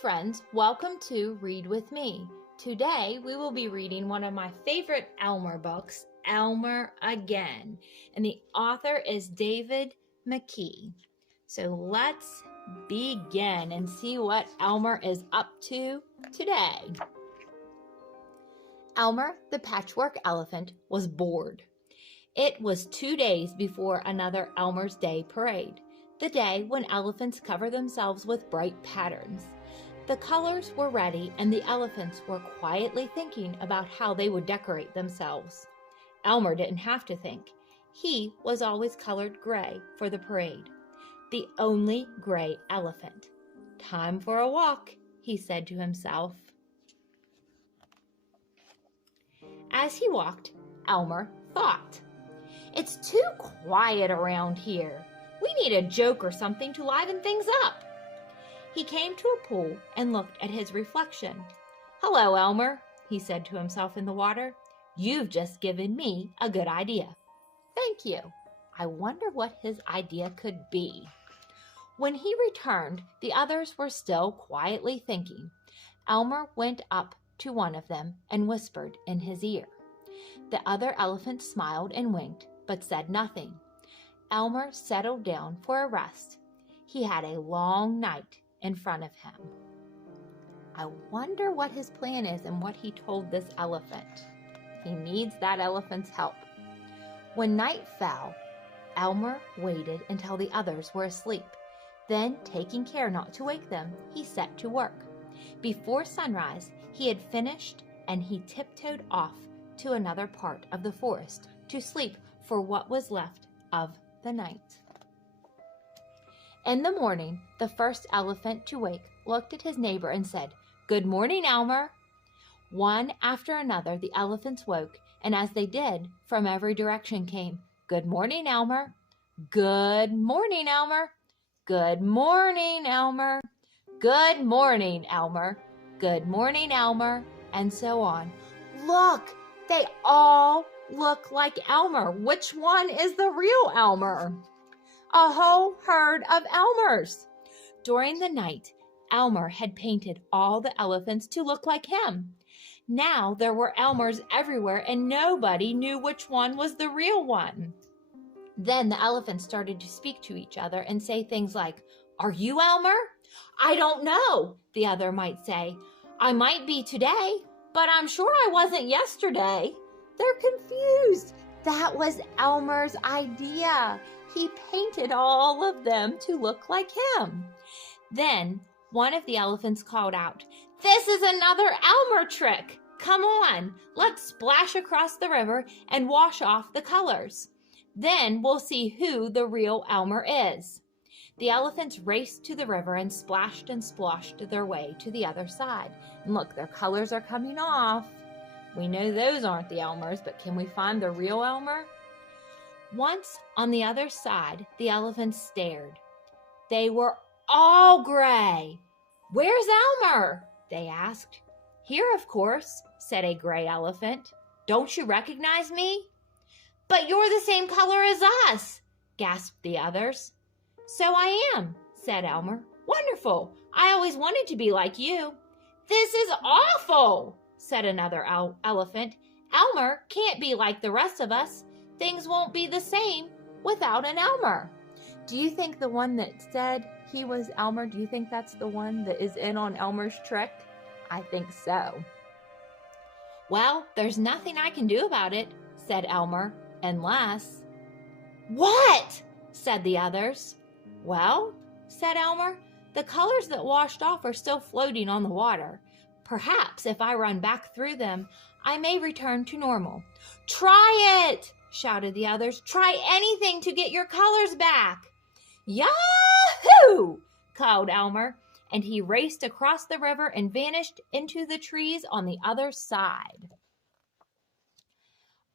friends, welcome to Read With Me. Today we will be reading one of my favorite Elmer books, Elmer Again, and the author is David McKee. So let's begin and see what Elmer is up to today. Elmer, the patchwork elephant, was bored. It was 2 days before another Elmer's Day parade, the day when elephants cover themselves with bright patterns. The colors were ready and the elephants were quietly thinking about how they would decorate themselves. Elmer didn't have to think. He was always colored gray for the parade. The only gray elephant. "Time for a walk," he said to himself. As he walked, Elmer thought, "It's too quiet around here. We need a joke or something to liven things up." He came to a pool and looked at his reflection. "Hello, Elmer," he said to himself in the water. "You've just given me a good idea." "Thank you. I wonder what his idea could be." When he returned, the others were still quietly thinking. Elmer went up to one of them and whispered in his ear. The other elephant smiled and winked, but said nothing. Elmer settled down for a rest. He had a long night in front of him. I wonder what his plan is and what he told this elephant. He needs that elephant's help. When night fell, Elmer waited until the others were asleep. Then, taking care not to wake them, he set to work. Before sunrise, he had finished and he tiptoed off to another part of the forest to sleep for what was left of the night. In the morning, the first elephant to wake looked at his neighbor and said, "Good morning, Elmer." One after another, the elephants woke, and as they did, from every direction came, "Good morning, Elmer." "Good morning, Elmer." "Good morning, Elmer." "Good morning, Elmer." "Good morning, Elmer," and so on. Look, they all look like Elmer. Which one is the real Elmer? A whole herd of Elmers. During the night, Elmer had painted all the elephants to look like him. Now there were Elmers everywhere and nobody knew which one was the real one. Then the elephants started to speak to each other and say things like, "Are you Elmer?" "I don't know," the other might say. "I might be today, but I'm sure I wasn't yesterday." They're confused. That was Elmer's idea. He painted all of them to look like him. Then one of the elephants called out, "This is another Elmer trick. Come on, let's splash across the river and wash off the colors. Then we'll see who the real Elmer is." The elephants raced to the river and splashed and splashed their way to the other side. And look, their colors are coming off. We know those aren't the Elmers, but can we find the real Elmer? Once on the other side, the elephants stared. They were all gray. "Where's Elmer?" they asked. "Here, of course," said a gray elephant. "Don't you recognize me?" "But you're the same color as us," gasped the others. "So I am," said Elmer. "Wonderful. I always wanted to be like you." "This is awful," said another elephant. "Elmer can't be like the rest of us. Things won't be the same without an Elmer." Do you think the one that said he was Elmer, do you think that's the one that is in on Elmer's trick? I think so. "Well, there's nothing I can do about it," said Elmer, "unless—" "What?" said the others. "Well," said Elmer, "the colors that washed off are still floating on the water. Perhaps if I run back through them, I may return to normal." "Try it!" shouted the others. "Try anything to get your colors back." "Yahoo!" called Elmer, and he raced across the river and vanished into the trees on the other side.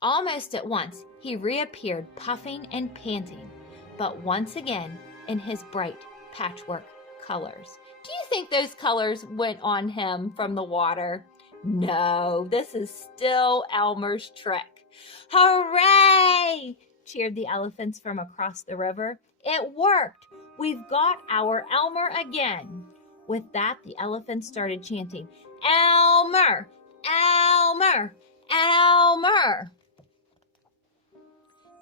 Almost at once, he reappeared puffing and panting, but once again in his bright patchwork colors. Do you think those colors went on him from the water? No, this is still Elmer's trick. "Hooray!" cheered the elephants from across the river. "It worked! We've got our Elmer again." With that, the elephants started chanting, "Elmer! Elmer! Elmer!"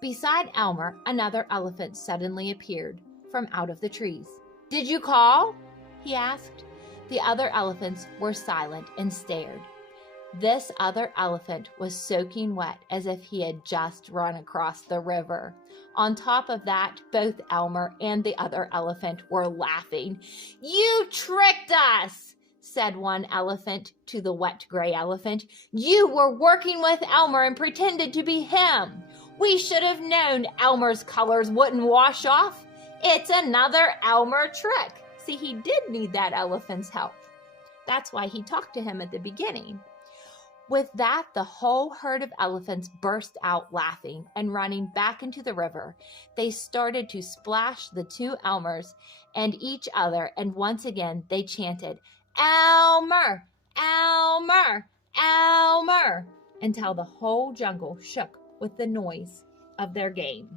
Beside Elmer, another elephant suddenly appeared from out of the trees. "Did you call?" he asked. The other elephants were silent and stared. This other elephant was soaking wet as if he had just run across the river. On top of that, both Elmer and the other elephant were laughing. "You tricked us," said one elephant to the wet gray elephant. "You were working with Elmer and pretended to be him. We should have known Elmer's colors wouldn't wash off. It's another Elmer trick." See, he did need that elephant's help. That's why he talked to him at the beginning. With that, the whole herd of elephants burst out laughing and running back into the river. They started to splash the two Elmers and each other, and once again they chanted, "Elmer! Elmer! Elmer!" until the whole jungle shook with the noise of their game.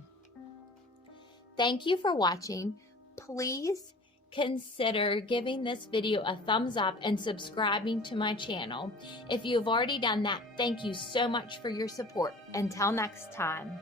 Thank you for watching. Please consider giving this video a thumbs up and subscribing to my channel. If you've already done that, thank you so much for your support. Until next time.